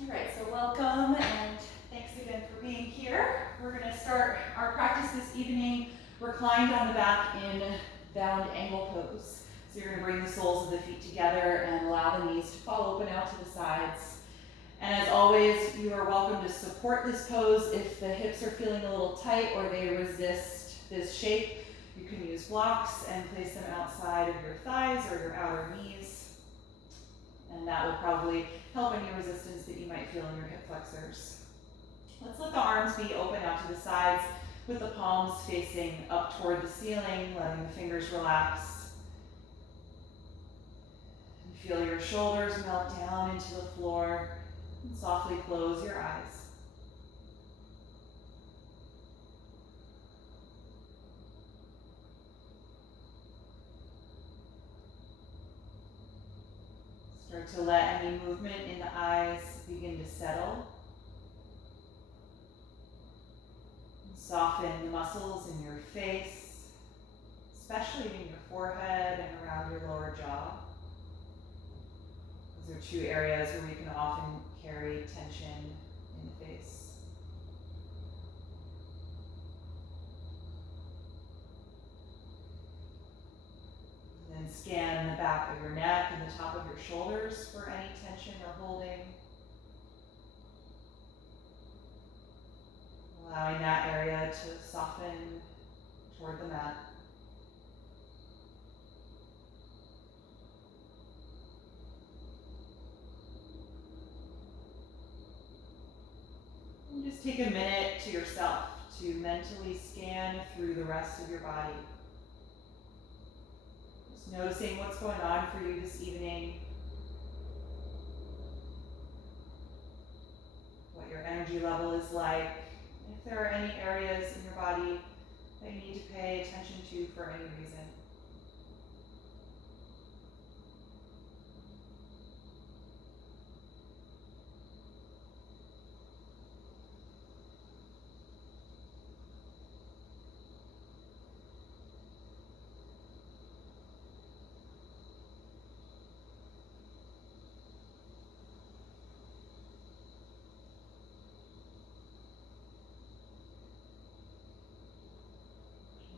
All right, so welcome and thanks again for being here. We're going to start our practice this evening reclined on the back in bound angle pose. So you're going to bring the soles of the feet together and allow the knees to fall open out to the sides. And as always, you are welcome to support this pose if the hips are feeling a little tight or they resist this shape. You can use blocks and place them outside of your thighs or your outer knees. And that will probably help any resistance that you might feel in your hip flexors. Let's let the arms be open out to the sides with the palms facing up toward the ceiling, letting the fingers relax. And feel your shoulders melt down into the floor and softly close your eyes. Start to let any movement in the eyes begin to settle. And soften the muscles in your face, especially in your forehead and around your lower jaw. Those are two areas where we can often carry tension in the face. And then scan the back of your neck and the top of your shoulders for any tension or holding. Allowing that area to soften toward the mat. And just take a minute to yourself to mentally scan through the rest of your body. Just noticing what's going on for you this evening, what your energy level is like, and if there are any areas in your body that you need to pay attention to for any reason.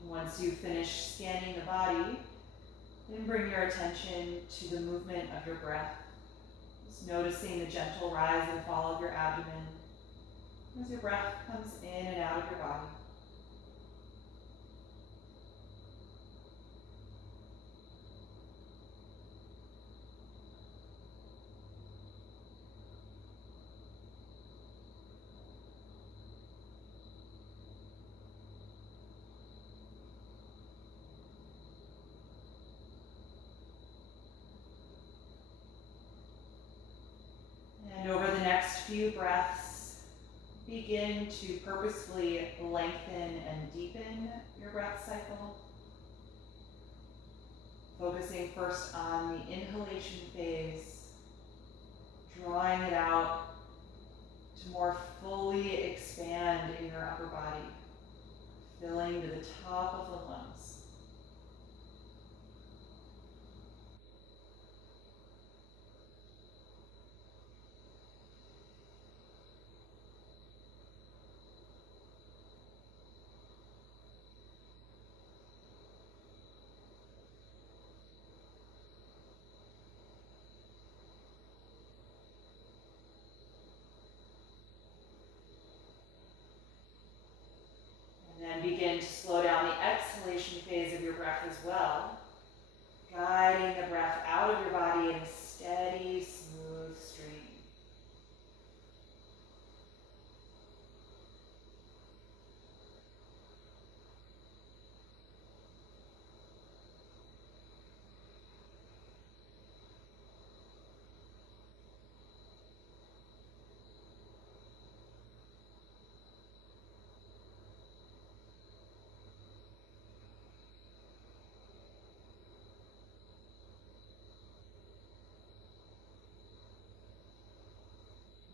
Once you've finished scanning the body, then bring your attention to the movement of your breath. Just noticing the gentle rise and fall of your abdomen as your breath comes in and out of your body. And over the next few breaths, begin to purposefully lengthen and deepen your breath cycle. Focusing first on the inhalation phase, drawing it out to more fully expand in your upper body, filling to the top of the lungs. And begin to slow down the exhalation phase of your breath as well, guiding the breath out of your body in a steady, smooth stream.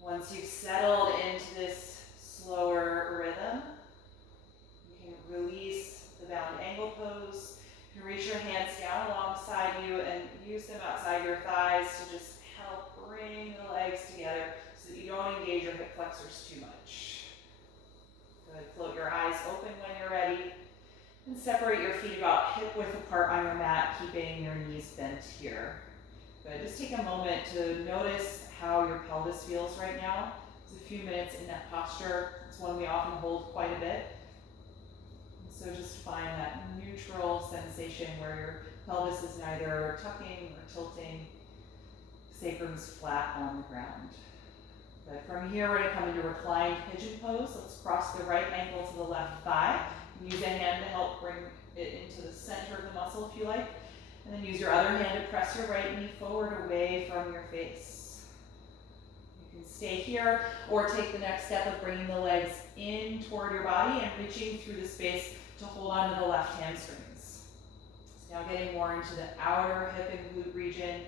Once you've settled into this slower rhythm, you can release the bound angle pose. You can reach your hands down alongside you and use them outside your thighs to just help bring the legs together so that you don't flexors too much. Good, float your eyes open when you're ready. And separate your feet about hip width apart on your mat, keeping your knees bent here. Good, just take a moment to notice how your pelvis feels right now. It's a few minutes in that posture. It's one we often hold quite a bit. So just find that neutral sensation where your pelvis is neither tucking or tilting. Sacrum's flat on the ground. Good. From here, we're going to come into reclined pigeon pose. Let's cross the right ankle to the left thigh. Use a hand to help bring it into the center of the muscle if you like. And then use your other hand to press your right knee forward away from your face. You can stay here or take the next step of bringing the legs in toward your body and reaching through the space to hold on to the left hamstrings. So now getting more into the outer hip and glute region.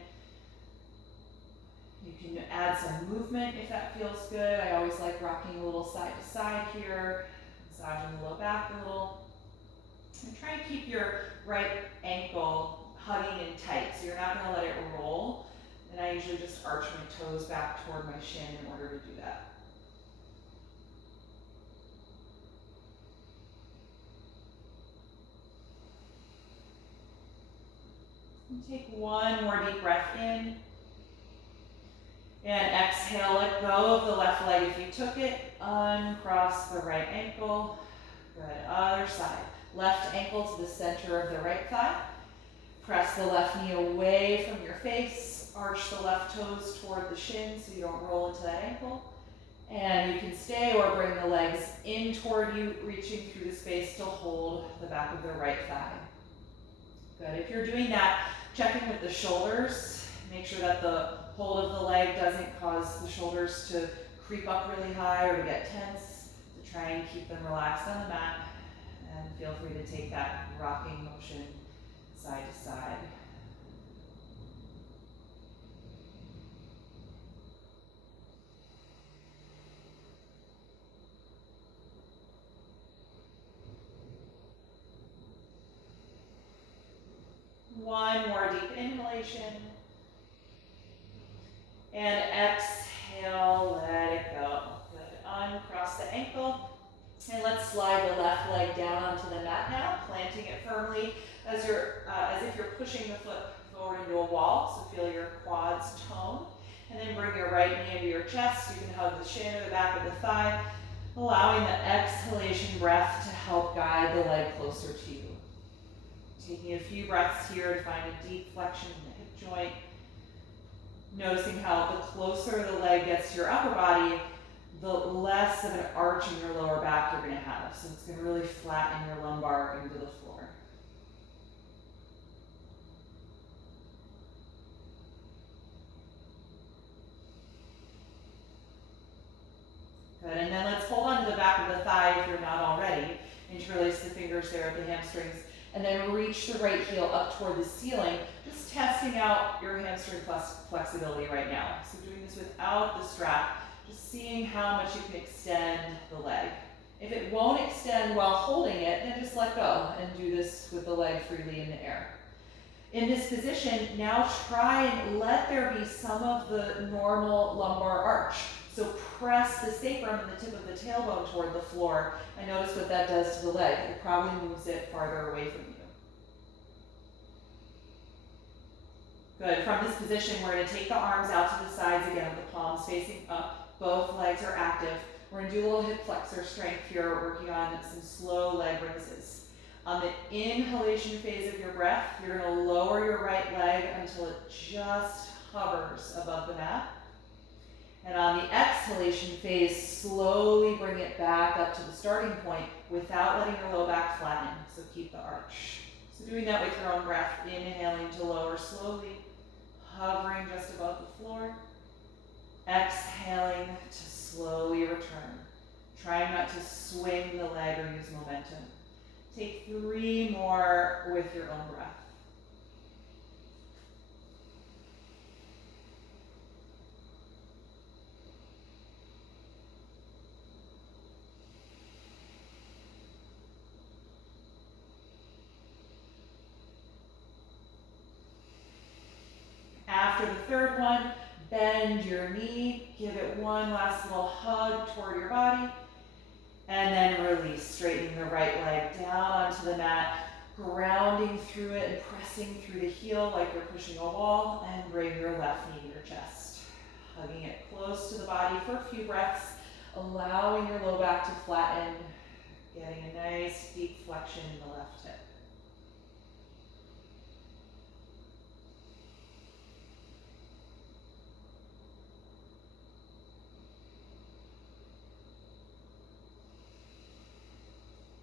You can add some movement if that feels good. I always like rocking a little side to side here, massaging the low back a little. And try and keep your right ankle hugging in tight, so you're not going to let it roll. And I usually just arch my toes back toward my shin in order to do that. And take one more deep breath in. And exhale, let go of the left leg if you took it. Uncross the right ankle. Good, other side. Left ankle to the center of the right thigh. Press the left knee away from your face. Arch the left toes toward the shin so you don't roll into that ankle. And you can stay or bring the legs in toward you, reaching through the space to hold the back of the right thigh. Good, if you're doing that, check in with the shoulders. Make sure that the hold of the leg doesn't cause the shoulders to creep up really high or to get tense. To try and keep them relaxed on the mat. And feel free to take that rocking motion side to side. One more deep inhalation. And exhale, let it go. Good. Uncross the ankle. And let's slide the left leg down onto the mat now, planting it firmly as if you're pushing the foot forward into a wall. So feel your quads tone. And then bring your right knee into your chest. You can hug the shin or the back of the thigh, allowing the exhalation breath to help guide the leg closer to you. Taking a few breaths here to find a deep flexion in the hip joint. Noticing how the closer the leg gets to your upper body, the less of an arch in your lower back you're going to have. So it's going to really flatten your lumbar into the floor. Good, and then let's hold on to the back of the thigh if you're not already. Interlace the fingers there at the hamstrings. And then reach the right heel up toward the ceiling, just testing out your hamstring flexibility right now. So doing this without the strap, just seeing how much you can extend the leg. If it won't extend while holding it, then just let go and do this with the leg freely in the air. In this position, now try and let there be some of the normal lumbar arch. So press the sacrum and the tip of the tailbone toward the floor and notice what that does to the leg. It probably moves it farther away from you. Good. From this position, we're going to take the arms out to the sides again with the palms facing up. Both legs are active. We're going to do a little hip flexor strength here, working on some slow leg raises. On the inhalation phase of your breath, you're going to lower your right leg until it just hovers above the mat. And on the exhalation phase, slowly bring it back up to the starting point without letting your low back flatten. So keep the arch. So doing that with your own breath, inhaling to lower slowly, hovering just above the floor. Exhaling to slowly return. Trying not to swing the leg or use momentum. Take 3 more with your own breath. After the third one, bend your knee, give it one last little hug toward your body, and then release, straightening the right leg down onto the mat, grounding through it and pressing through the heel like you're pushing a wall, and bring your left knee to your chest. Hugging it close to the body for a few breaths, allowing your low back to flatten, getting a nice deep flexion in the left hip.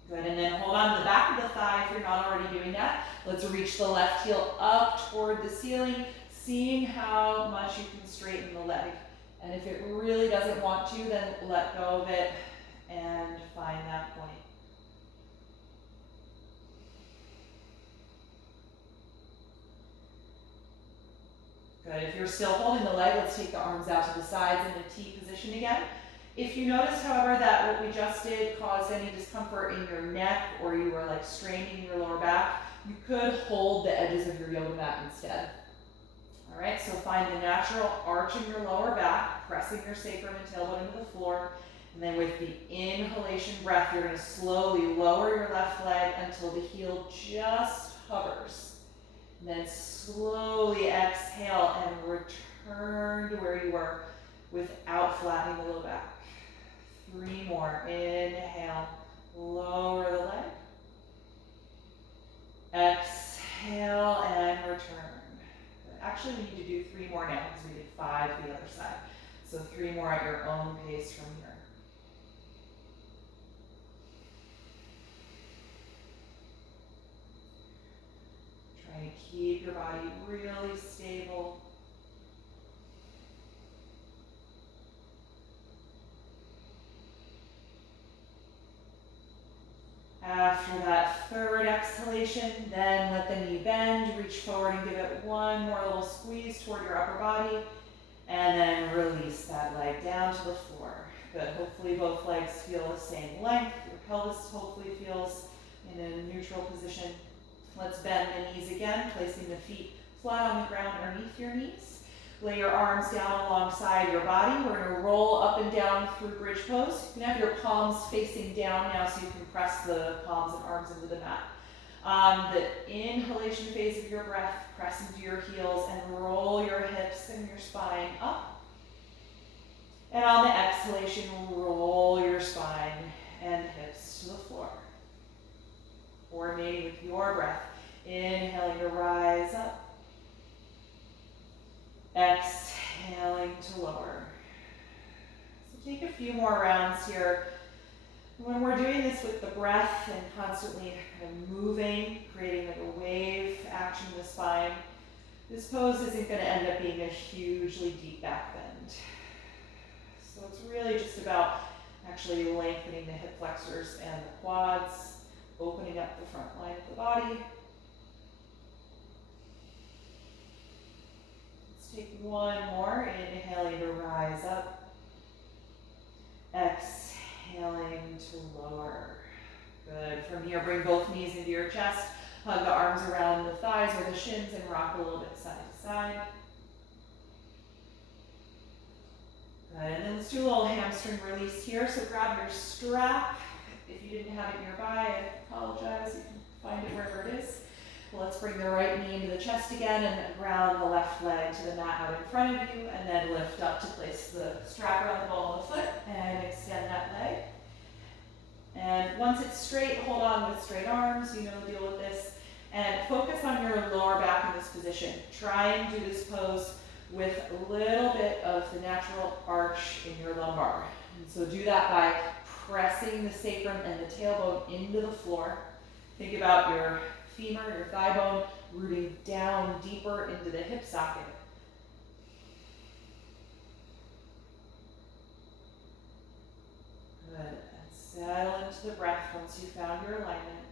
Good, and then hold on to the back of the thigh if you're not already doing that. Let's reach the left heel up toward the ceiling, seeing how much you can straighten the leg. And if it really doesn't want to, then let go of it and find that point. Good, if you're still holding the leg, let's take the arms out to the sides in the T position again. If you notice, however, that what we just did caused any discomfort in your neck, or you were like straining your lower back, you could hold the edges of your yoga mat instead. All right, so find the natural arch in your lower back, pressing your sacrum and tailbone into the floor. And then with the inhalation breath, you're going to slowly lower your left leg until the heel just hovers. And then slowly exhale and return to where you were without flattening the low back. 3 more. Inhale, lower the leg. Exhale and return. Actually, we need to do 3 more now because we did 5 the other side. So 3 more at your own pace from here. Try to keep your body really stable. After that third exhalation, then let the knee bend, reach forward and give it one more little squeeze toward your upper body, and then release that leg down to the floor. Good, hopefully both legs feel the same length, your pelvis hopefully feels in a neutral position. Let's bend the knees again, placing the feet flat on the ground underneath your knees. Lay your arms down alongside your body. We're going to roll up and down through bridge pose. You can have your palms facing down now so you can press the palms and arms into the mat. On the inhalation phase of your breath, press into your heels and roll your hips and your spine up. And on the exhalation, roll your spine and hips to the floor. Coordinating with your breath. Inhaling to rise up. Exhaling to lower. So take a few more rounds here. When we're doing this with the breath and constantly kind of moving, creating like a wave action in the spine, this pose isn't going to end up being a hugely deep back bend. So it's really just about actually lengthening the hip flexors and the quads, opening up the front line of the body. Take one more, inhaling to rise up, exhaling to lower. Good. From here, bring both knees into your chest, hug the arms around the thighs or the shins, and rock a little bit side to side. Good. And then let's do a little hamstring release here. So grab your strap. If you didn't have it nearby, I apologize. You can find it wherever it is. Let's bring the right knee into the chest again and ground the left leg to the mat out in front of you, and then lift up to place the strap around the ball of the foot and extend that leg. And once it's straight, hold on with straight arms. You know the deal with this. And focus on your lower back in this position. Try and do this pose with a little bit of the natural arch in your lumbar. And so do that by pressing the sacrum and the tailbone into the floor. Think about your femur, your thigh bone, rooting down deeper into the hip socket. Good. And settle into the breath once you found your alignment.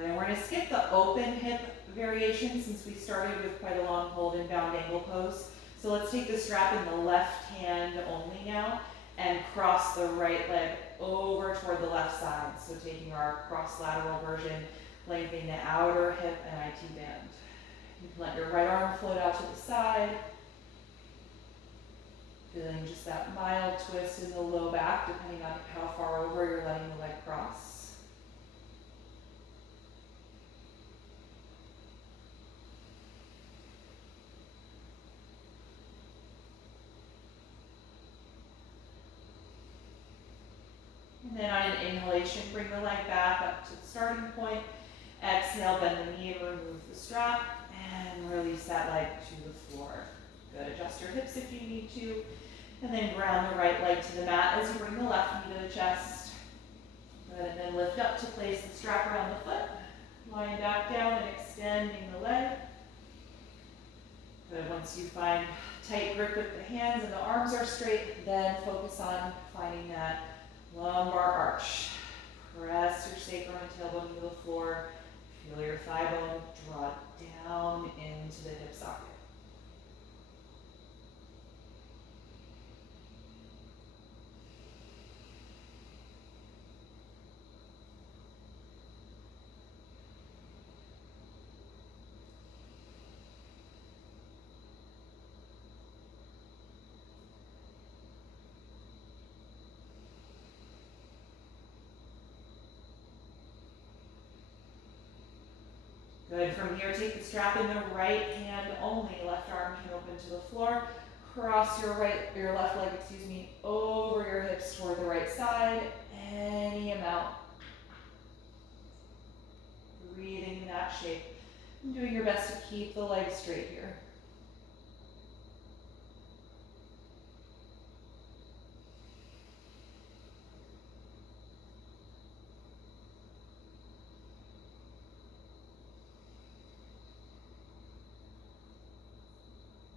And we're going to skip the open hip variation since we started with quite a long hold in bound angle pose. So let's take the strap in the left hand only now and cross the right leg over toward the left side. So taking our cross lateral version, lengthening the outer hip and IT band. You can let your right arm float out to the side. Feeling just that mild twist in the low back, depending on how far over you're letting the leg cross. And then on an inhalation, bring the leg back up to the starting point. Exhale, bend the knee and remove the strap. And release that leg to the floor. Good, adjust your hips if you need to. And then ground the right leg to the mat as you bring the left knee to the chest. Good, and then lift up to place the strap around the foot. Lying back down and extending the leg. Good, once you find tight grip with the hands and the arms are straight, then focus on finding that lumbar arch. Press your sacrum and tailbone to the floor. Feel your thigh bone draw down into the hip socket. Good, from here, take the strap in the right hand only. Left arm can open to the floor. Cross your left leg, over your hips toward the right side. Any amount. Breathing in that shape. And doing your best to keep the legs straight here.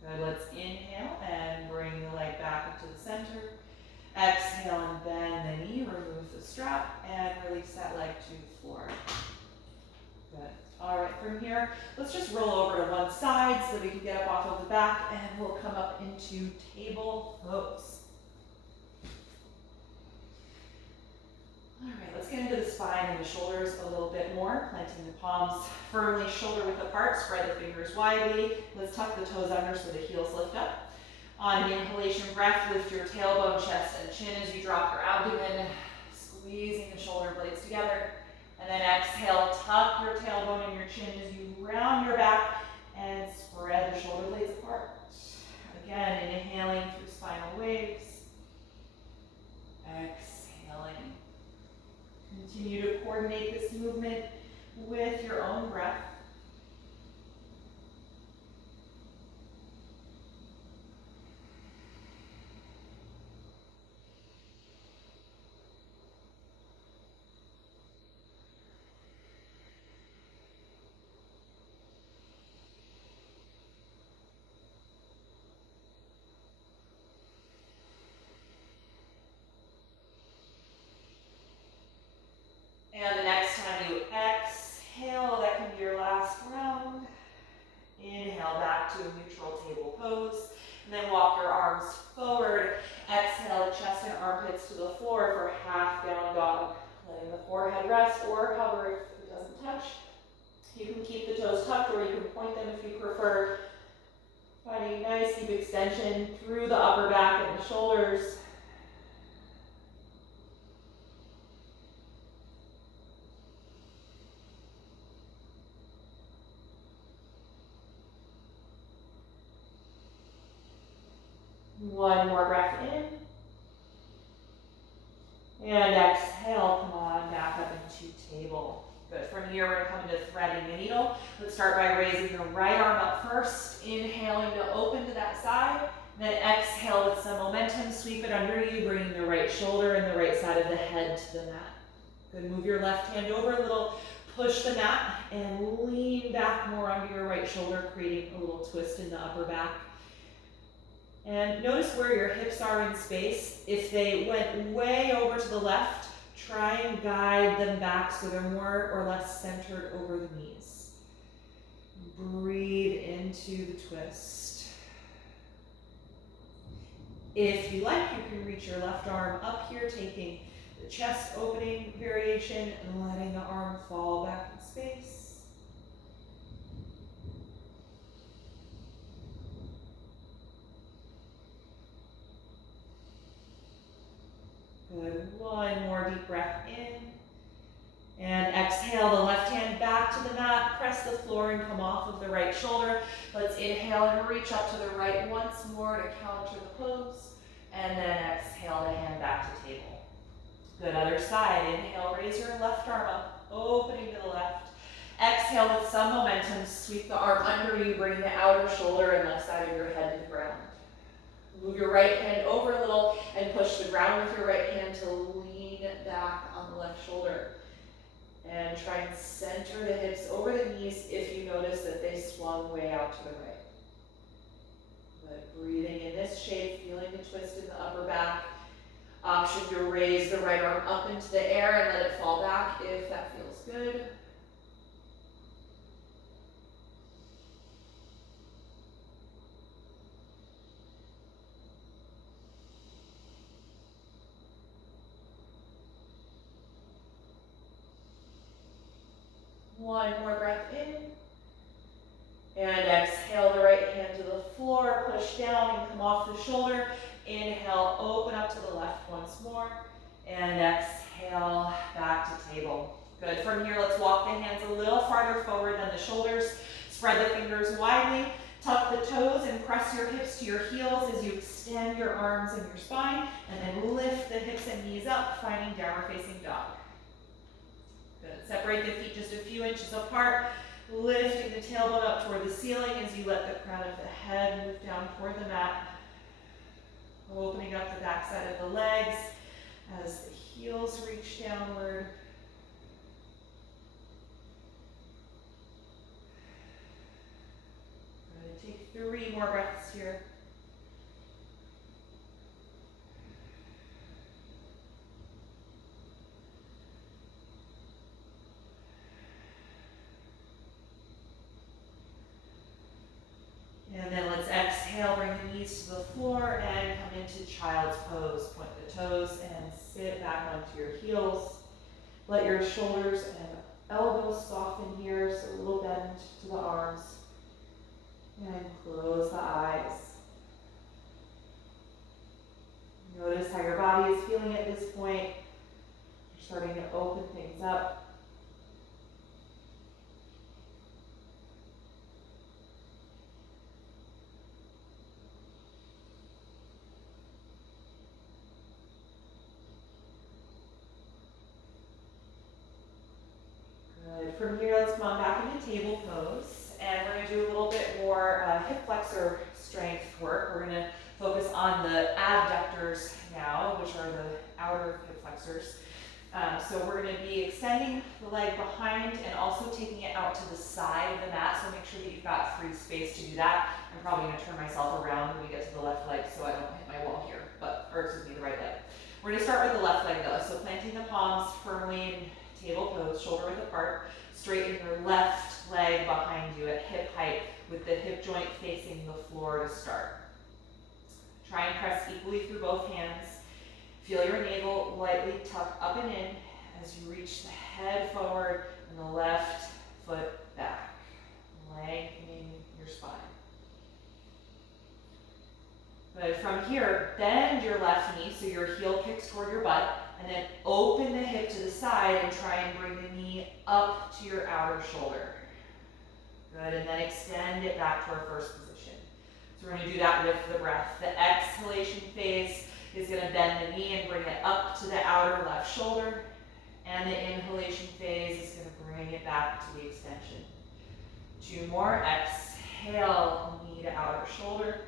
Good, let's inhale and bring the leg back up to the center. Exhale and bend the knee, remove the strap, and release that leg to the floor. Good. All right, from here, let's just roll over to one side so that we can get up off of the back, and we'll come up into table pose. All right, let's get into the spine and the shoulders a little bit more. Planting the palms firmly shoulder width apart, spread the fingers widely. Let's tuck the toes under so the heels lift up. On an inhalation breath, lift your tailbone, chest, and chin as you drop your abdomen, squeezing the shoulder blades together. And then exhale, tuck your tailbone and your chin as you round your back and spread the shoulder blades apart. Again, inhaling through spinal waves. Exhaling. Continue to coordinate this movement with your own breath. And the next time you exhale, that can be your last round. Inhale back to a neutral table pose. And then walk your arms forward. Exhale, chest and armpits to the floor for half down dog. Letting the forehead rest or hover if it doesn't touch. You can keep the toes tucked or you can point them if you prefer. Finding a nice deep extension through the upper back and the shoulders. One more breath in. And exhale, come on back up into table. Good, from here we're gonna come into threading the needle. Let's start by raising the right arm up first. Inhaling to open to that side. Then exhale with some momentum, sweep it under you, bringing the right shoulder and the right side of the head to the mat. Good, move your left hand over a little, push the mat, and lean back more onto your right shoulder, creating a little twist in the upper back. And notice where your hips are in space. If they went way over to the left, try and guide them back so they're more or less centered over the knees. Breathe into the twist. If you like, you can reach your left arm up here, taking the chest opening variation and letting the arm fall back in space. Good. One more deep breath in. And exhale the left hand back to the mat, press the floor and come off of the right shoulder. Let's inhale and reach up to the right once more to counter the pose. And then exhale the hand back to table. Good, other side. Inhale, raise your left arm up, opening to the left. Exhale with some momentum, sweep the arm under you, bring the outer shoulder and left side of your head to the ground. Move your right hand over a little and push the ground with your right hand to lean back on the left shoulder. And try and center the hips over the knees if you notice that they swung way out to the right. But breathing in this shape, feeling the twist in the upper back. Option to raise the right arm up into the air and let it fall back if that feels good. One more breath in. And exhale the right hand to the floor, push down and come off the shoulder. Inhale, open up to the left once more. And exhale, back to table. Good. From here, let's walk the hands a little farther forward than the shoulders. Spread the fingers widely. Tuck the toes and press your hips to your heels as you extend your arms and your spine. And then lift the hips and knees up, finding downward facing dog. Good. Separate the feet just a few inches apart, lifting the tailbone up toward the ceiling as you let the crown of the head move down toward the mat. Opening up the backside of the legs as the heels reach downward. Good. Take 3 more breaths here. And then let's exhale, bring the knees to the floor and come into child's pose. Point the toes and sit back onto your heels. Let your shoulders and elbows soften here, so a little bend to the arms. And close the eyes. Notice how your body is feeling at this point. You're starting to open things up. From here, let's come on back into table pose, and we're going to do a little bit more hip flexor strength work. We're going to focus on the abductors now, which are the outer hip flexors. So we're going to be extending the leg behind and also taking it out to the side of the mat, so make sure that you've got free space to do that. I'm probably going to turn myself around when we get to the left leg so I don't hit my wall here, the right leg. We're going to start with the left leg though, so planting the palms firmly in table pose, shoulder width apart. Straighten your left leg behind you at hip height with the hip joint facing the floor to start. Try and press equally through both hands. Feel your navel lightly tuck up and in as you reach the head forward and the left foot back, lengthening your spine. Good. From here, bend your left knee so your heel kicks toward your butt. And then open the hip to the side and try and bring the knee up to your outer shoulder. Good, and then extend it back to our first position. So we're going to do that with the breath. The exhalation phase is going to bend the knee and bring it up to the outer left shoulder. And the inhalation phase is going to bring it back to the extension. 2 more. Exhale, knee to outer shoulder.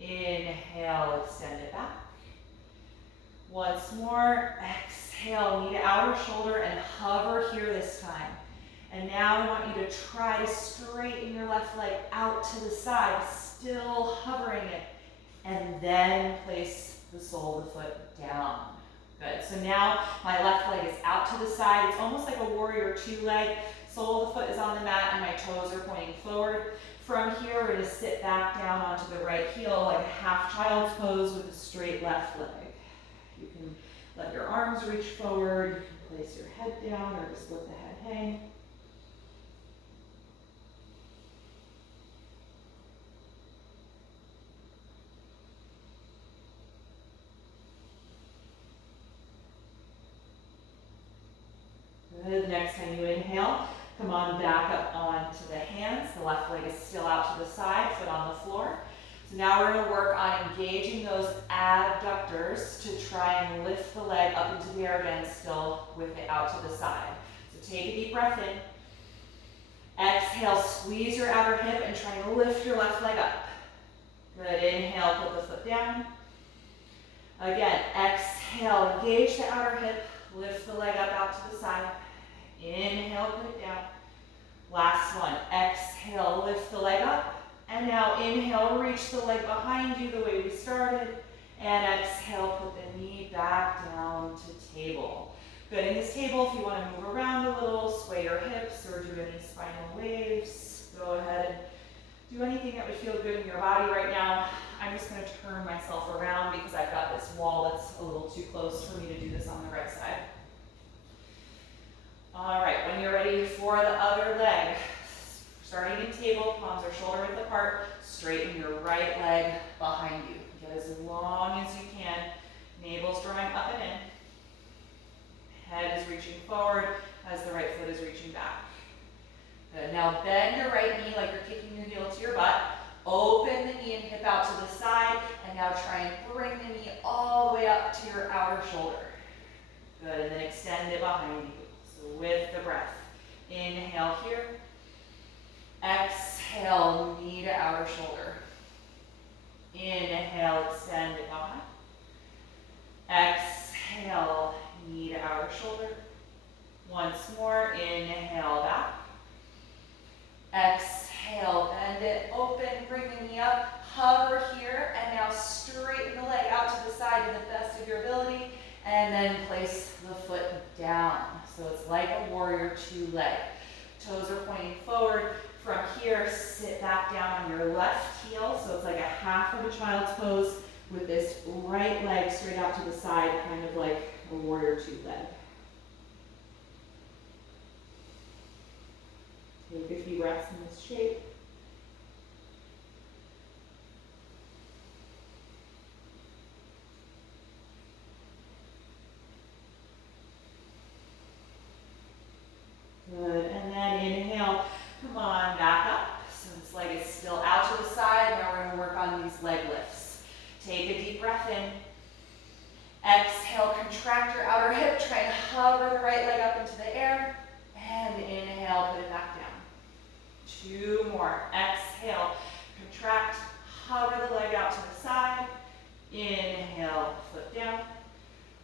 Inhale, extend it back. Once more, exhale, knee to outer shoulder and hover here this time. And now I want you to try to straighten your left leg out to the side, still hovering it. And then place the sole of the foot down. Good, so now my left leg is out to the side. It's almost like a warrior 2 leg. Sole of the foot is on the mat and my toes are pointing forward. From here, we're gonna sit back down onto the right heel like a half child's pose with a straight left leg. You can let your arms reach forward, you can place your head down or just let the head hang. Good. Next time you inhale, come on back up onto the hands. The left leg is still out to the side, foot on the floor. So now we're going to work on engaging those abductors to try and lift the leg up into the air again, still with it out to the side. So take a deep breath in. Exhale, squeeze your outer hip and try and lift your left leg up. Good. Inhale, put the foot down. Again, exhale, engage the outer hip, lift the leg up out to the side. Inhale, put it down. Last one. Exhale, lift the leg up. And now inhale, reach the leg behind you the way we started. And exhale, put the knee back down to table. Good. In this table, if you want to move around a little, sway your hips or do any spinal waves, go ahead and do anything that would feel good in your body right now. I'm just going to turn myself around because I've got this wall that's a little too close for me to do this on the right side. All right, when you're ready for the other leg, starting in table, palms are shoulder width apart, straighten your right leg behind you. Get as long as you can. Navel's drawing up and in. Head is reaching forward as the right foot is reaching back. Good. Now bend your right knee like you're kicking your heel to your butt. Open the knee and hip out to the side, and now try and bring the knee all the way up to your outer shoulder. Good, and then extend it behind you. So with the breath, inhale here. Exhale, knee to outer shoulder. Inhale, extend it behind. Exhale, knee to outer shoulder. Once more, inhale back. Exhale, bend it, open, bring the knee up, hover here, and now straighten the leg out to the side to the best of your ability, and then place the foot down. So it's like a warrior two leg. Toes are pointing forward. From here, sit back down on your left heel, so it's like a half of a child's pose with this right leg straight out to the side, kind of like a warrior two leg. Take a few breaths in this shape. Good, and then inhale, come on back up. So this leg is still out to the side. Now we're going to work on these leg lifts. Take a deep breath in. Exhale, contract your outer hip. Try and hover the right leg up into the air. And inhale, put it back down. Two more. Exhale, contract, hover the leg out to the side. Inhale, foot down.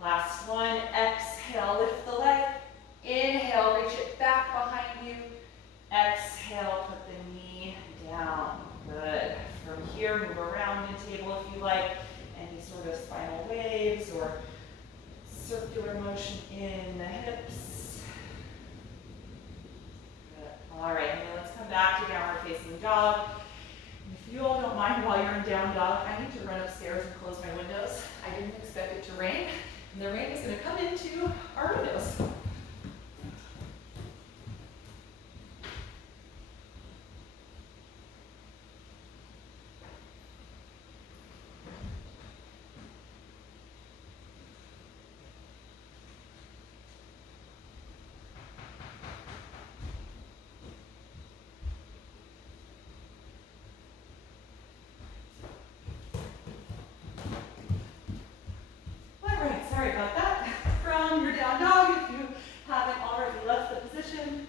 Last one. Exhale, lift the leg. Inhale, reach it back behind you. Exhale, put the knee down. Good. From here, move around in table if you like. Any sort of spinal waves or circular motion in the hips. Good. All right, and then let's come back to downward facing dog. And if you all don't mind, while you're in down dog, I need to run upstairs and close my windows. I didn't expect it to rain, and the rain is going to come into our windows. Sorry about that. From your down dog, if you haven't already left the position,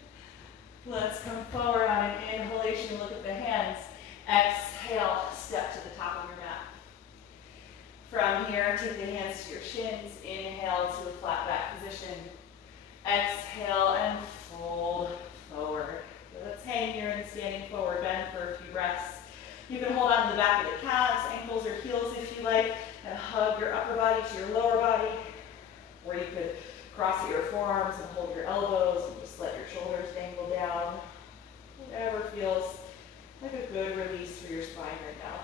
let's come forward on an inhalation. Look at the hands. Exhale, step to the top of your mat. From here, take the hands to your shins. Inhale to a flat back position. Exhale and fold forward. Let's hang here in standing forward bend for a few breaths. You can hold on to the back of the calves, ankles, or heels if you like, and hug your upper body to your lower body. Or you could cross your forearms and hold your elbows and just let your shoulders dangle down. Whatever feels like a good release for your spine right now.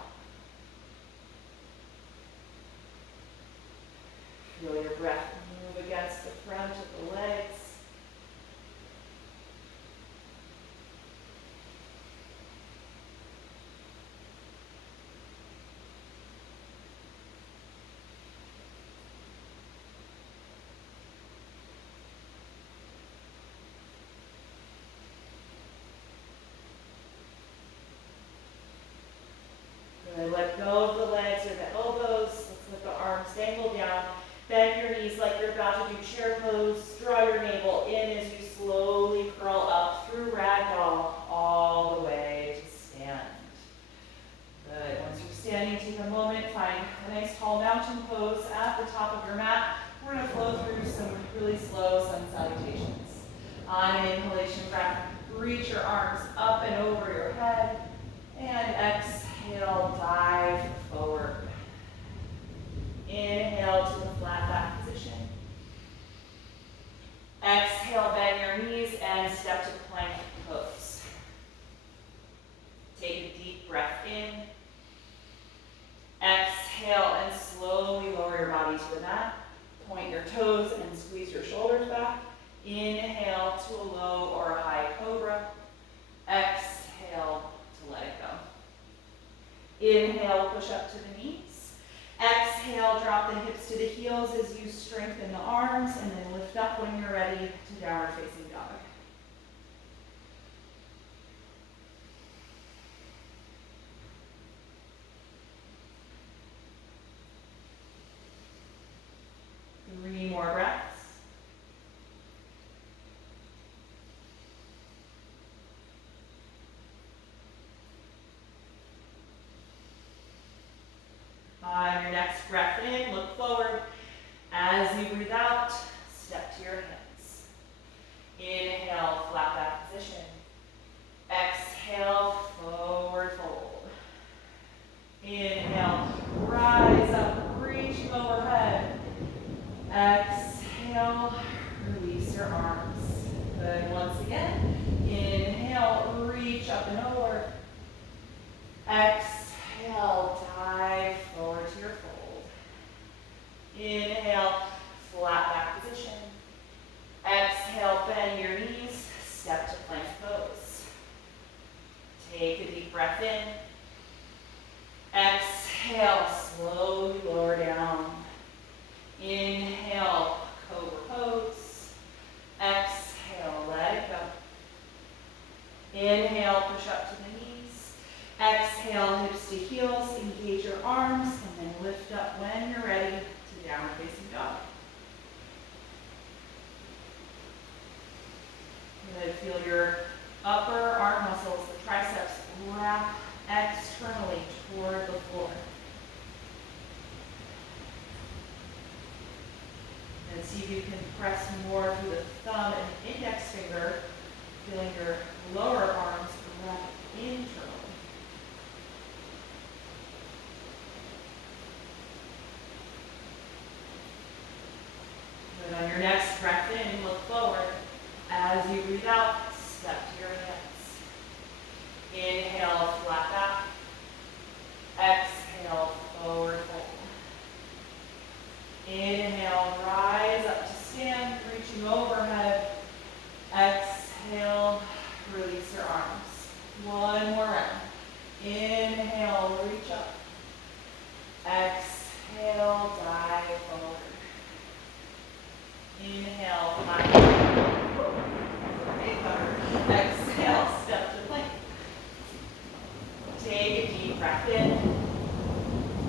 Feel your breath move against the front of the legs. Good. Let go of the legs or the elbows. Let's let the arms dangle down. Bend your knees like you're about to do chair pose. Draw your navel in as you slowly curl up through ragdoll all the way to stand. Good. Once you're standing, take a moment, find a nice tall mountain pose at the top of your mat. We're going to flow through some really slow sun salutations. On an inhalation breath, reach your arms up and over your head. And exhale, dive forward. Inhale to the flat back position. Exhale, bend your knees and step to plank pose. Take a deep breath in. Exhale and slowly lower your body to the mat. Point your toes and squeeze your shoulders back. Inhale to a low or a high cobra. Exhale to let it go. Inhale, push up to the knees. Exhale, drop the hips to the heels as you strengthen the arms, and then lift up when you're ready to downward facing dog. Three more breaths. On your next breath in, look forward. As you breathe out, step to your hands. Inhale, flat back position. Exhale, forward fold. Inhale, rise up, reaching overhead. Exhale, release your arms. Good, once again. Inhale, reach up and over. Exhale, dive forward to your fold. Inhale, flat back position. Exhale, bend your knees, step to plank pose. Take a deep breath in. Exhale, slowly lower down. Inhale, cobra pose. Exhale, let it go. Inhale, push up to the knees. Exhale, hips to heels, engage your arms, and then lift up when you're ready to downward facing dog. Good. Feel your upper arm muscles, the triceps, wrap externally toward the floor. And see if you can press more through the thumb and index finger, feeling your lower arms wrap internally. Good. On your next breath in, look forward. As you breathe out, step to your hands. Inhale, flat back. Exhale, forward fold. Inhale, rise up to stand, reaching overhead. Exhale, release your arms. One more round. Inhale, reach up. Exhale, dive forward. Inhale, flat back. Exhale, step to plank. Take a deep breath in.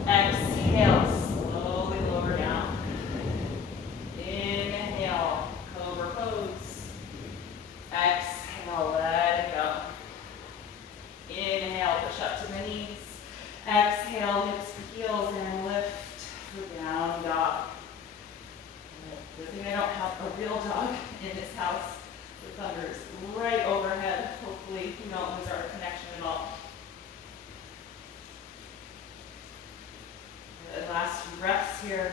Exhale, slowly lower down. Inhale, cobra pose. Exhale, let it go. Inhale, push up to the knees. Exhale, hips to heels, and lift for down dog. Good thing I don't have a real dog in this house. The thunder is right overhead. Hopefully you don't lose our connection at all. Good. Last few breaths here.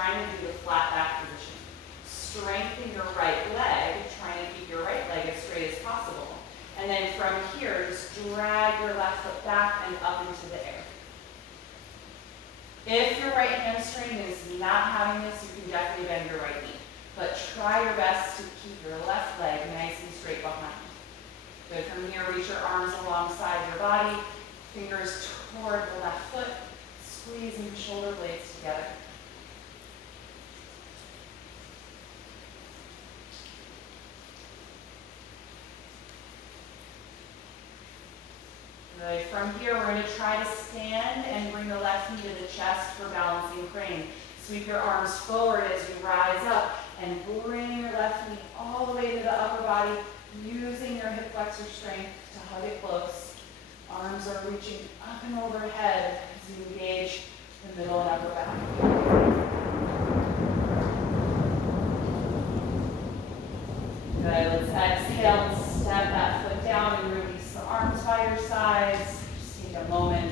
trying to do the flat back position. Strengthen your right leg, trying to keep your right leg as straight as possible. And then from here, just drag your left foot back and up into the air. If your right hamstring is not having this, you can definitely bend your right knee. But try your best to keep your left leg nice and straight behind. Good. From here, reach your arms alongside your body, fingers toward the left foot, squeezing your shoulder blades together. Good. From here, we're going to try to stand and bring the left knee to the chest for balancing crane. Sweep your arms forward as you rise up and bring your left knee all the way to the upper body, using your hip flexor strength to hug it close. Arms are reaching up and overhead as you engage the middle and upper back. Good. Let's exhale and step that foot down and release the arms by your sides. Just take a moment.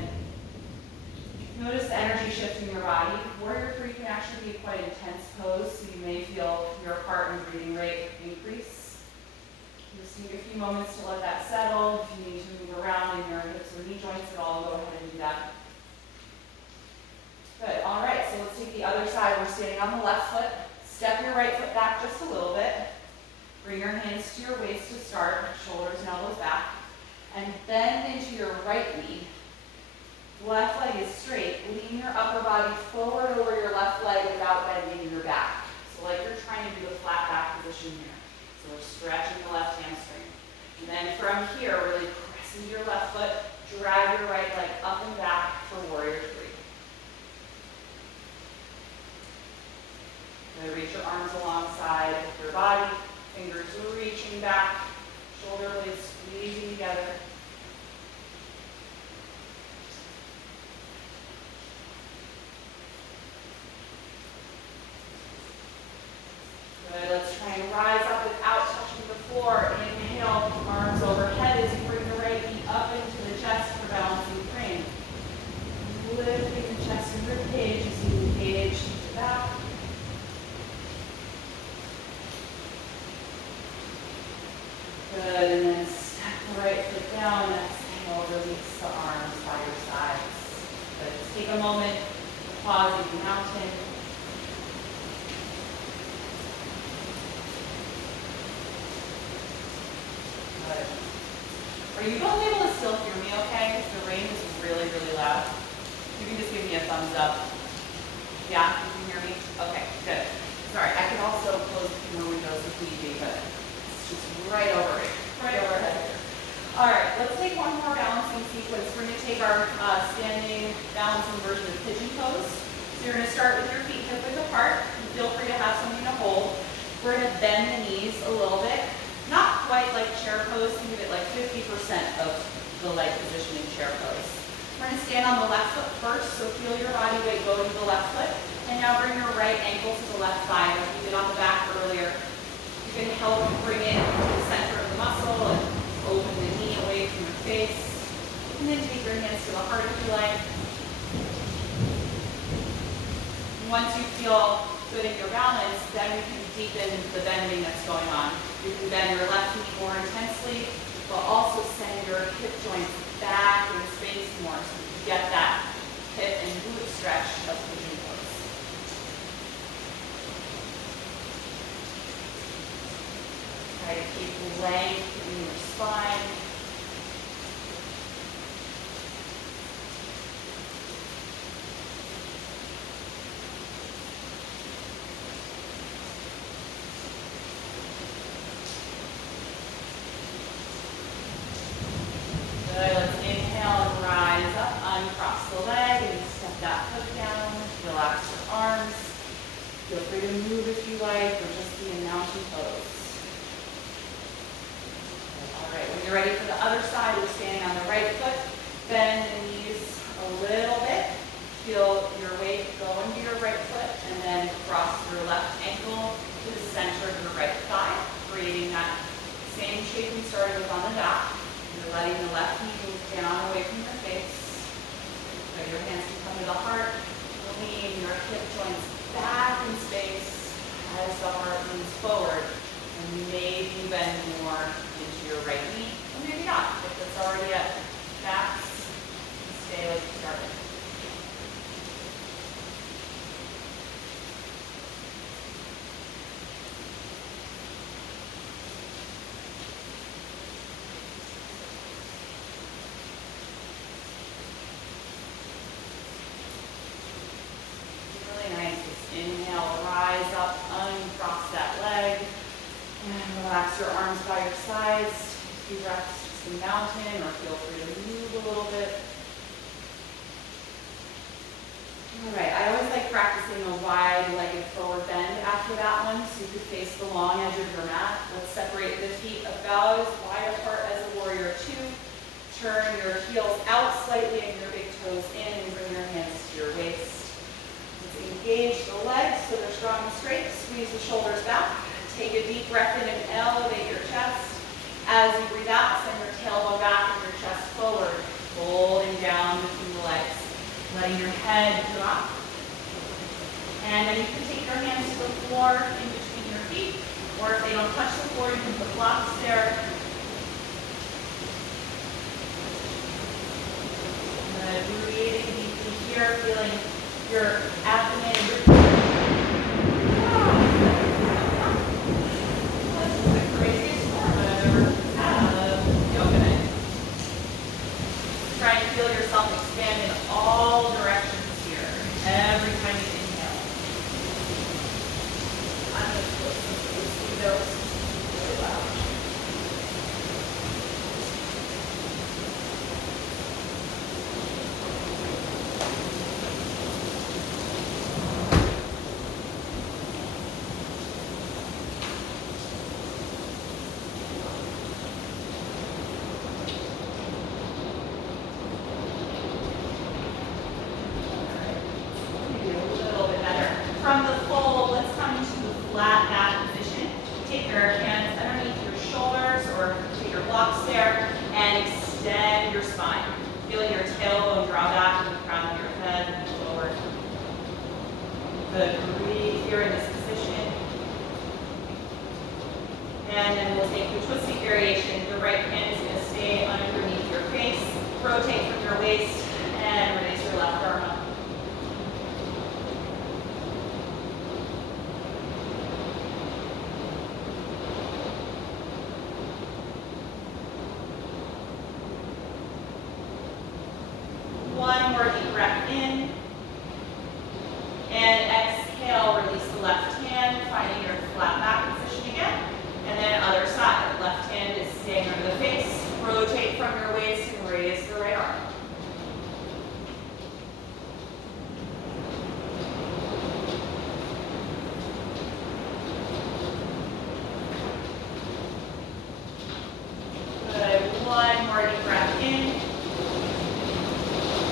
Notice the energy shift in your body. Warrior 3 can actually be quite intense pose, so you may feel your heart and breathing rate increase. You just need a few moments to let that settle. If you need to move around in your hips or knee joints at all, go ahead and do that. Good. All right, so let's take the other side. We're standing on the left foot. Step your right foot back just a little bit. Bring your hands to your waist to start, shoulders and elbows back. And bend into your right knee. Left leg is straight. Lean your upper body forward over your left leg without bending your back. So like you're trying to do a flat back position here. So we're stretching the left hamstring. And then from here, really press into your left foot. Drag your right leg up and back for warrior 3. Then reach your arms alongside your body. Fingers reaching back. Shoulder blades squeezing together. Good. Let's try and rise up without touching the floor. Inhale, arms overhead as you bring the right knee up into the chest for balancing crane. Lifting the chest and rib cage as you engage to the back. Good. And then step the right foot down. Exhale, release the arms by your sides. Good. Just take a moment to pause in the mountain. Are you both able to still hear me okay? Because the rain is really, really loud. You can just give me a thumbs up. Yeah, you can hear me? Okay, good. Sorry, I can also close a few more windows if need be, but it's just right overhead here. All right, let's take one more balancing sequence. We're going to take our standing balancing version of pigeon pose. So you're going to start with your feet hip width apart. And feel free to have something to hold. We're going to bend the knees a little bit. Not quite like chair pose, think of it like 50% of the leg position in chair pose. We're going to stand on the left foot first, so feel your body weight go into the left foot. And now bring your right ankle to the left thigh, like we did on the back earlier. You can help bring it to the center of the muscle and open the knee away from your face. And then take your hands to the heart if you like. Once you feel good in your balance, then we can deepen the bending that's going on. You can bend your left knee more intensely, but also send your hip joints back in space more so you get that hip and glute stretch of pigeon pose. Try to keep length in your spine. Good. Let's inhale and rise up, uncross the leg and step that foot down. Relax your arms. Feel free to move if you like or just be in mountain pose. All right, when you're ready for the other side, we're standing on the right foot. Bend the knees a little bit. Feel your weight go into your right foot and then cross your left ankle to the center of your right thigh, creating that same shape we started with on the back. You're letting the left knee move down away from your face. So your hands can come to the heart. Lean your hip joints back forward. And maybe you bend more into your right knee, or maybe not. If it's already at max, stay like you started. Really nice. Just inhale, rise up, uncross that leg. And relax your arms by your sides. If you rest just a mountain, or feel free to move a little bit. All right, I always like practicing a wide-legged forward bend after that one, so you could face the long edge of your mat. Let's separate the feet about as wide apart as a warrior two. Turn your heels out slightly and your big toes in, and bring your hands to your waist. Let's engage the legs so they're strong and straight. Squeeze the shoulders back. Take a deep breath in and elevate your chest. As you breathe out, send your tailbone back and your chest forward, folding down between the legs, letting your head drop. And then you can take your hands to the floor in between your feet, or if they don't touch the floor, you can put blocks there. Breathing deeply here, feeling your abdomen. Try and feel yourself expand in all directions here every time you inhale. I'm going to put some mosquitoes really loud. From the fold, let's come into the flat back position. Take your hands underneath your shoulders or take your blocks there and extend your spine. Feeling your tailbone draw back to the crown of your head and forward. Good. Breathe here in this position. And then we'll take the twisting variation. The right hand is going to stay underneath your face. Rotate from your waist and release your left arm up. One more deep breath in, and exhale, release the left hand, finding your flat back position again, and then other side, left hand is staying under the face, rotate from your waist and raise the right arm. Good, one more deep breath in.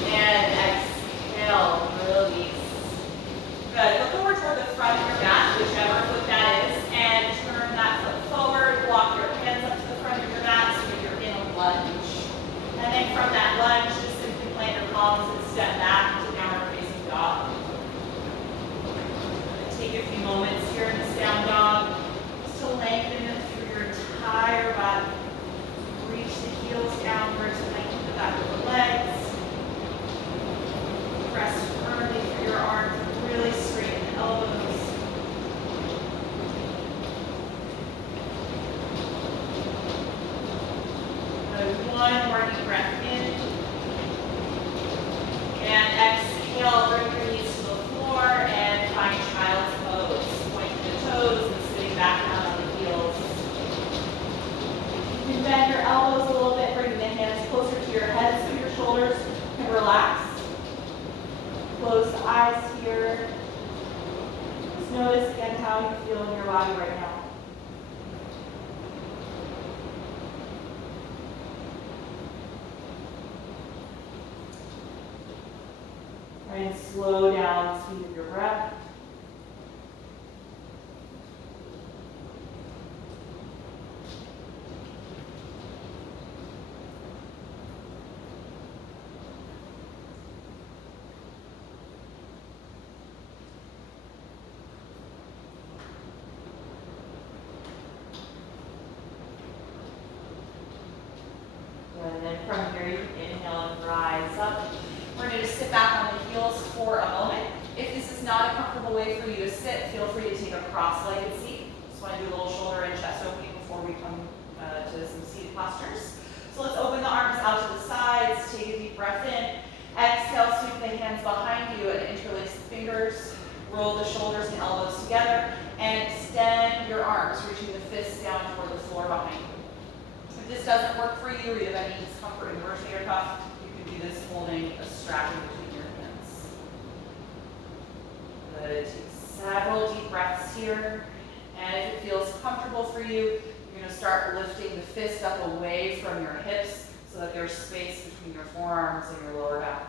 And exhale, release. Good. Look over toward the front of your mat, whichever foot that is, and turn that foot forward. Walk your hands up to the front of your mat so that you're in a lunge. And then from that lunge, just simply plant your palms and step back to downward facing dog. Take a few moments here in this down dog just to lengthen through your entire body. Reach the heels downward to lengthen the back of the legs. Press firmly through your arms, really straighten the elbows. One more deep breath in. And exhale, bring your knees to the floor and find child's pose. Point to the toes and sitting back down on the heels. You can bend your elbows a little bit, bringing the hands closer to your head so your shoulders can relax. Close the eyes here. Just notice again how you feel in your body right now. Try and slow down the speed of your breath. sit, feel free to take a cross-legged seat. Just want to do a little shoulder and chest opening before we come to some seated postures. So let's open the arms out to the sides, take a deep breath in. Exhale, sweep the hands behind you and interlace the fingers. Roll the shoulders and elbows together and extend your arms, reaching the fists down toward the floor behind you. If this doesn't work for you or you have any discomfort in your rotator cuff, you can do this holding a strap in between your hands. Good. Take several deep breaths here. And if it feels comfortable for you, you're going to start lifting the fist up away from your hips so that there's space between your forearms and your lower back.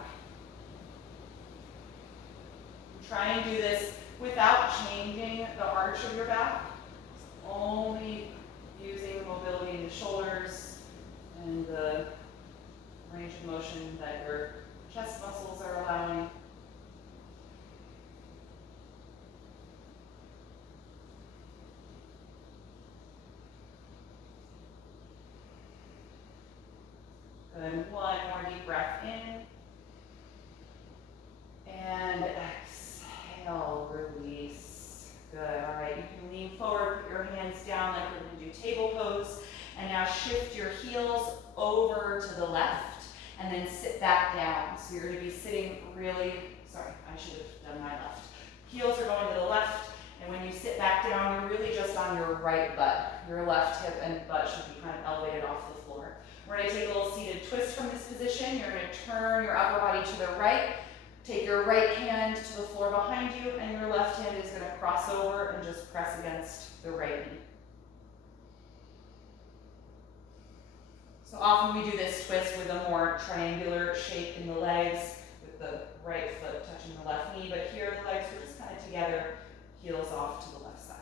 Try and do this without changing the arch of your back, only using mobility in the shoulders and the range of motion that your chest muscles are allowing. Good. One more deep breath in. And exhale, release. Good. All right, you can lean forward, put your hands down like we're going to do table pose. And now shift your heels over to the left and then sit back down. So you're going to be sitting really, sorry, I should have done my left. Heels are going to the left, and when you sit back down, you're really just on your right butt. Your left hip and butt should be kind of elevated off the floor. We're going to take a little seated twist from this position. You're going to turn your upper body to the right. Take your right hand to the floor behind you, and your left hand is going to cross over and just press against the right knee. So often we do this twist with a more triangular shape in the legs, with the right foot touching the left knee, but here the legs are just kind of together, heels off to the left side.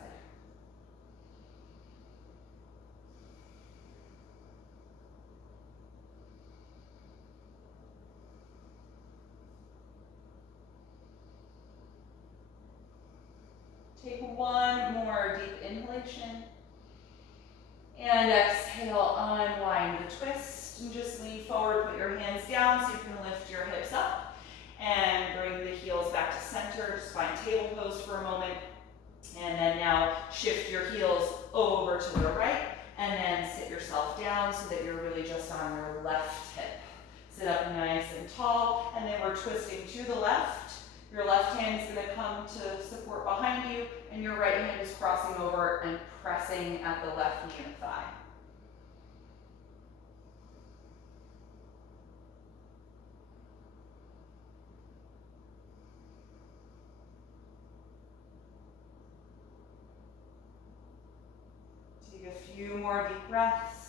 Take one more deep inhalation. And exhale, unwind the twist. And just lean forward, put your hands down so you can lift your hips up. And bring the heels back to center. Just find table pose for a moment. And then now shift your heels over to the right. And then sit yourself down so that you're really just on your left hip. Sit up nice and tall. And then we're twisting to the left. Your left hand is going to come to support behind you, and your right hand is crossing over and pressing at the left knee and thigh. Take a few more deep breaths.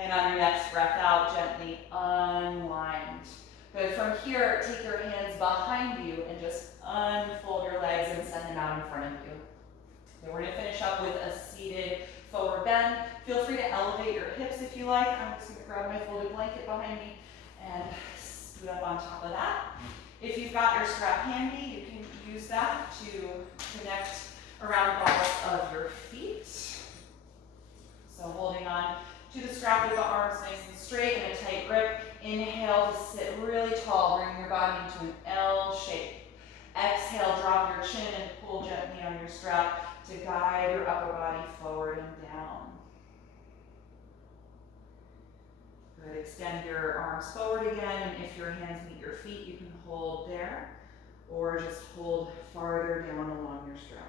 And on your next breath out, gently unwind. Good. From here, take your hands behind you and just unfold your legs and send them out in front of you. Okay, we're going to finish up with a seated forward bend. Feel free to elevate your hips if you like. I'm just going to grab my folded blanket behind me and scoot up on top of that. If you've got your strap handy, you can use that to connect around the balls of your feet. So holding on to the strap with the arms nice and straight and a tight grip. Inhale to sit really tall, bring your body into an L shape. Exhale, drop your chin and pull gently on your strap to guide your upper body forward and down. Good. Extend your arms forward again, and if your hands meet your feet, you can hold there, or just hold farther down along your strap.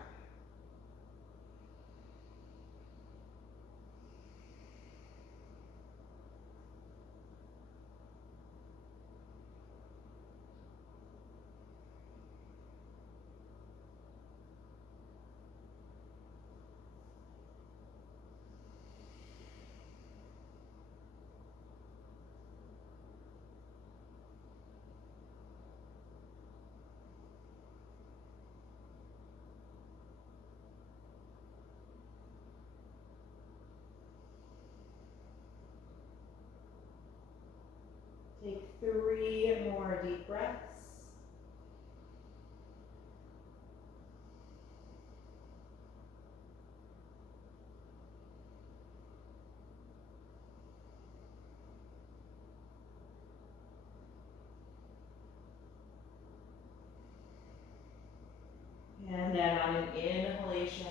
Take 3 more deep breaths. then on an inhalation,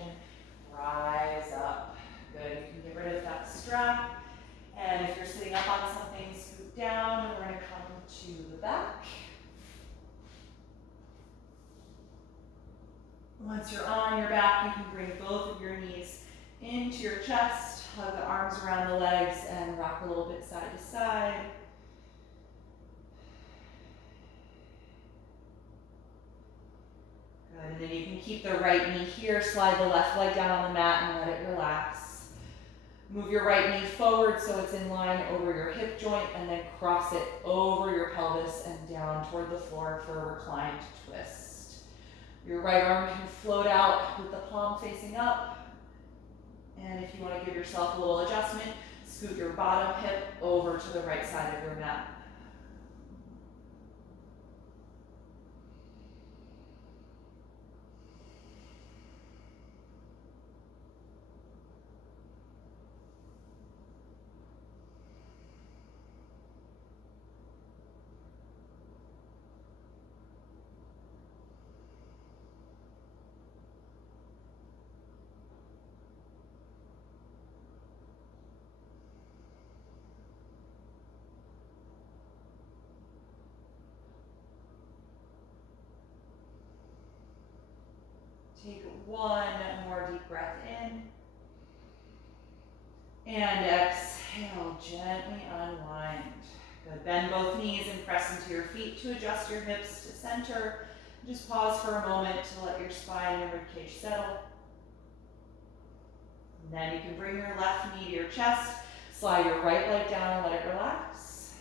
rise up. Good, you can get rid of that strap. And if you're sitting up on something, scoot down, and we're gonna come to the back. Once you're on your back, you can bring both of your knees into your chest, hug the arms around the legs, and rock a little bit side to side. Good, and then you can keep the right knee here, slide the left leg down on the mat and let it relax. Move your right knee forward so it's in line over your hip joint, and then cross it over your pelvis and down toward the floor for a reclined twist. Your right arm can float out with the palm facing up. And if you want to give yourself a little adjustment, scoot your bottom hip over to the right side of your mat. Take one more deep breath in. And exhale, gently unwind. Good, bend both knees and press into your feet to adjust your hips to center. Just pause for a moment to let your spine and ribcage settle. And then you can bring your left knee to your chest, slide your right leg down and let it relax.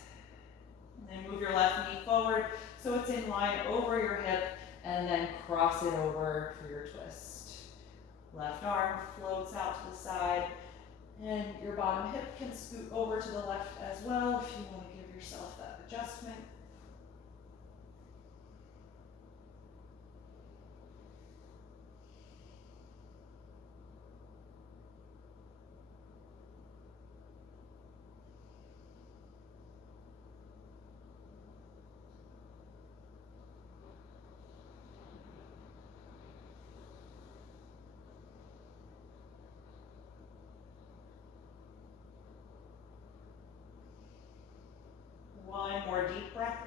And then move your left knee forward so it's in line over your hip, and then cross it over for your twist. Left arm floats out to the side, and your bottom hip can scoot over to the left as well if you want to give yourself that adjustment. One more deep breath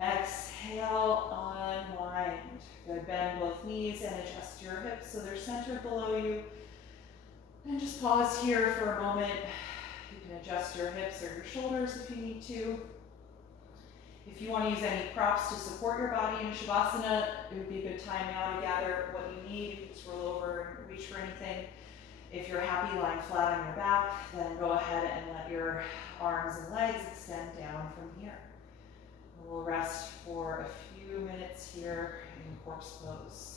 in. Exhale, unwind. Good, bend both knees and adjust your hips so they're centered below you. And just pause here for a moment. You can adjust your hips or your shoulders if you need to. If you want to use any props to support your body in Shavasana, it would be a good time now to gather what you need. You can just roll over and reach for anything. If you're happy lying flat on your back, then go ahead and let your arms and legs extend down from here. We'll rest for a few minutes here in corpse pose.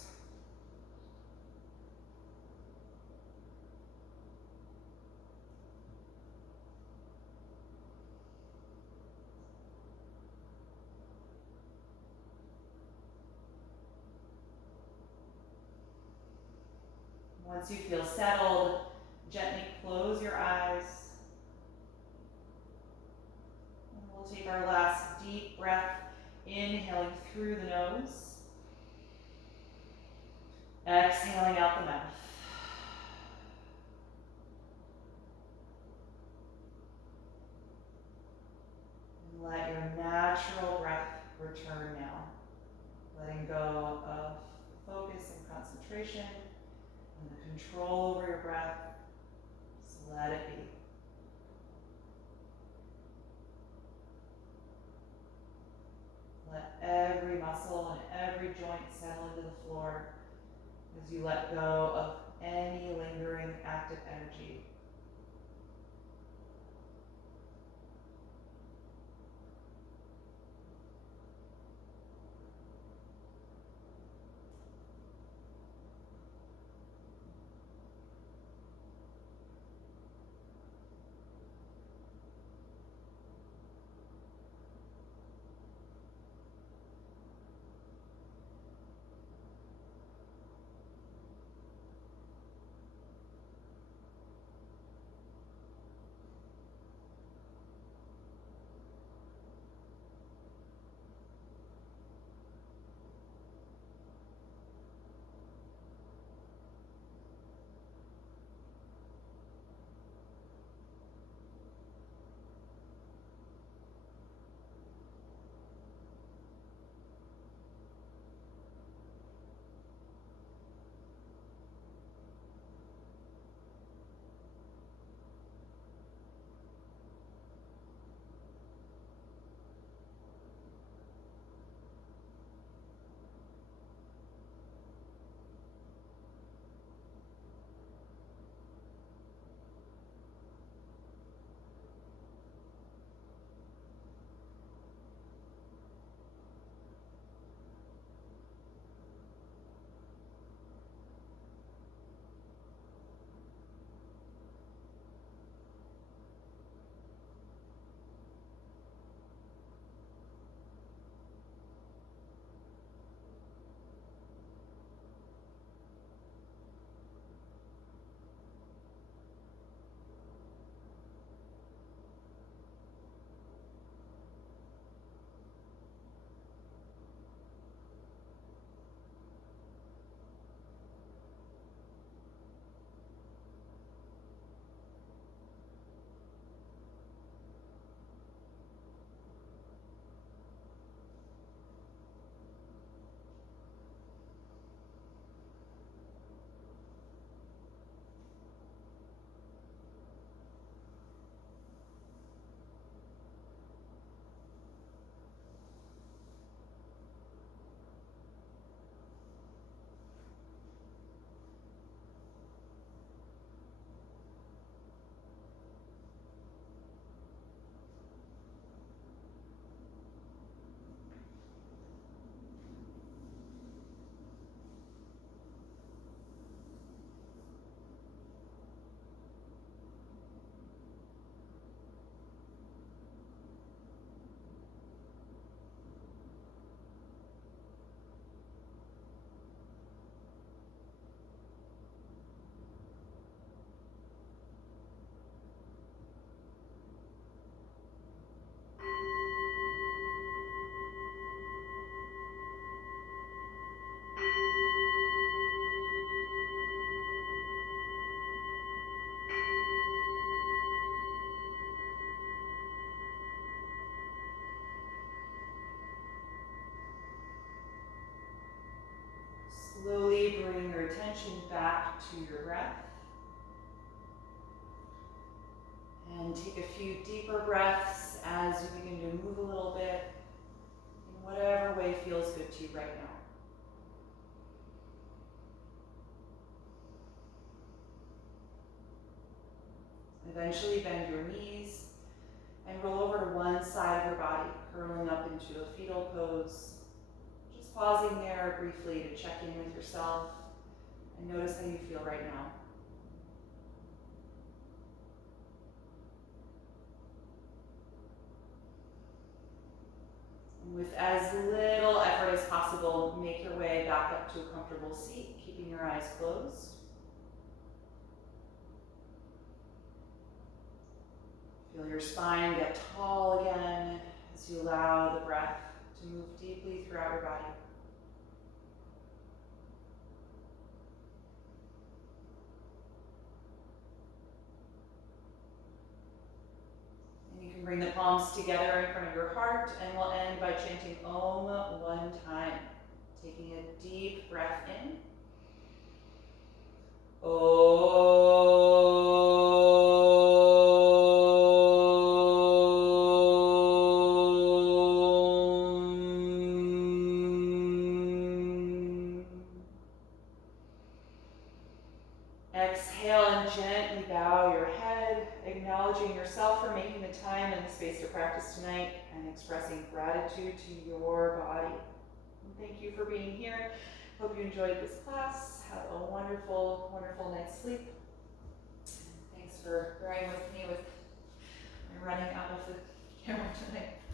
Once you feel settled, gently close your eyes. And we'll take our last deep breath, inhaling through the nose, exhaling out the mouth. And let your natural breath return now, letting go of focus and concentration. And the control over your breath, just let it be. Let every muscle and every joint settle into the floor as you let go of any lingering active energy. Slowly bring your attention back to your breath. And take a few deeper breaths as you begin to move a little bit in whatever way feels good to you right now. Eventually bend your knees and roll over to one side of your body, curling up into a fetal pose. Just pausing there briefly to check in with yourself and notice how you feel right now. And with as little effort as possible, make your way back up to a comfortable seat, keeping your eyes closed. Feel your spine get tall again as you allow the breath to move deeply throughout your body. And you can bring the palms together in front of your heart, and we'll end by chanting Om one time. Taking a deep breath in. Om. Exhale and gently bow your head, acknowledging yourself for making the time and the space to practice tonight and expressing gratitude to your body. And thank you for being here. Hope you enjoyed this class. Have a wonderful, wonderful night's sleep. Thanks for bearing with me with my running out of the camera tonight.